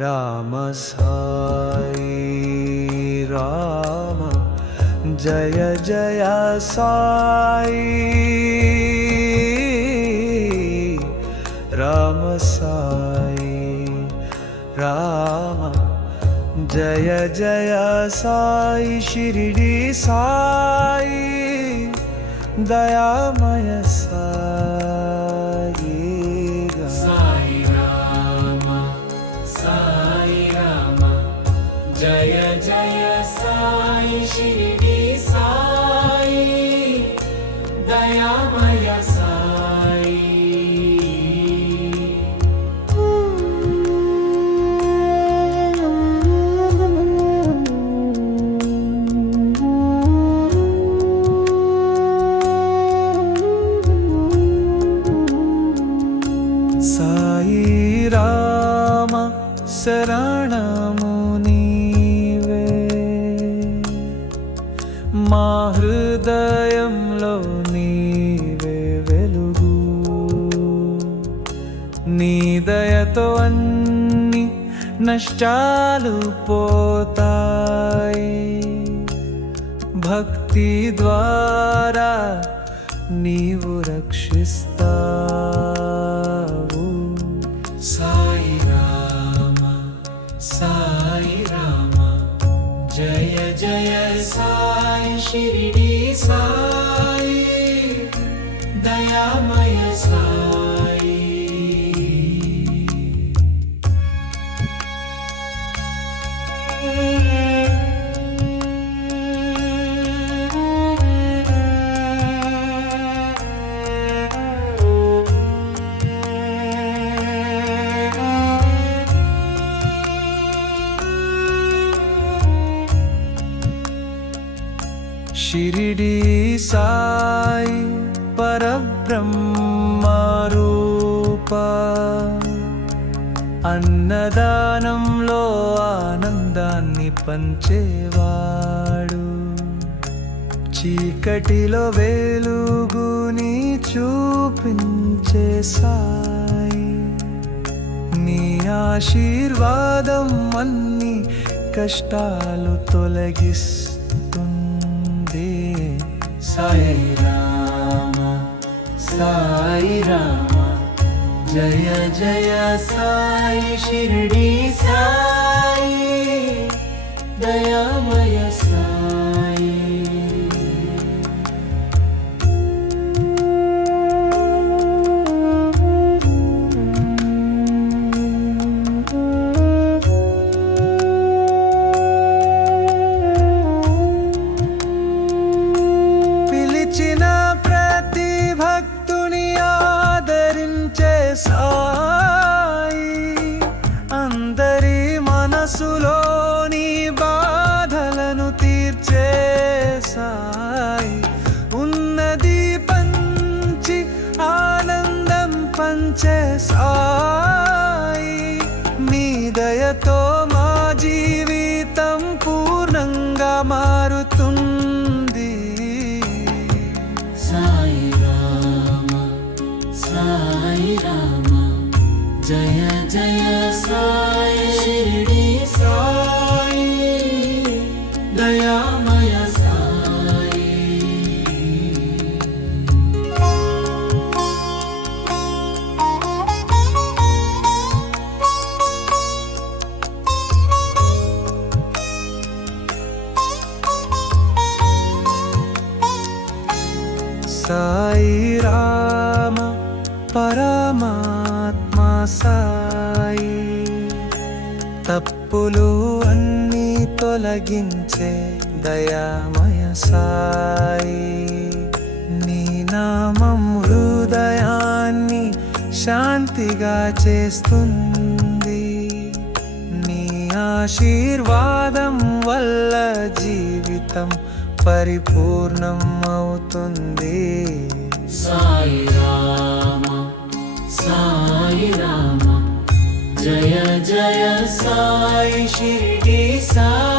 రామ సాయి రామ జయ జయ సాయి రామ సాయి రామ జయ జయ సాయి షిరిడి సాయి దయామయ సాయి సాయి రామ సాయి రామ జయ జయ సాయి షిరిడి సాయి శరణము నీవే. మా హృదయంలో నీవే వెలుగు. నీ దయతో అన్ని నష్టాలు పోతాయి. భక్తి ద్వారా నీవు రక్షిస్తా షిరిడి సాయి దయామయ సాయి షిరిడి సాయి పరబ్రహ్మారూప. అన్నదానంలో ఆనందాన్ని పంచేవాడు. చీకటిలో వెలుగుని చూపించే సాయి. నీ ఆశీర్వాదం అన్ని కష్టాలు తొలగిస్ సాయి రామ సాయి రామ జయ జయ సాయి షిరిడి సాయి దయామయ సాయి. మీ దయతో మా జీవితం పూర్ణంగా మారుతుంది. సాయి రామ సాయి రామ. జయ జయ సాయి. సాయి రామ పరమాత్మ సాయి. తప్పులు అన్నీ తొలగించే దయామయ సాయి. నీ నామం హృదయాన్ని శాంతిగా చేస్తుంది. నీ ఆశీర్వాదం వల్ల జీవితం పరిపూర్ణం అవుతుంది. సాయి రామ సాయి రామ జయ జయ సాయి షిరిడి సాయి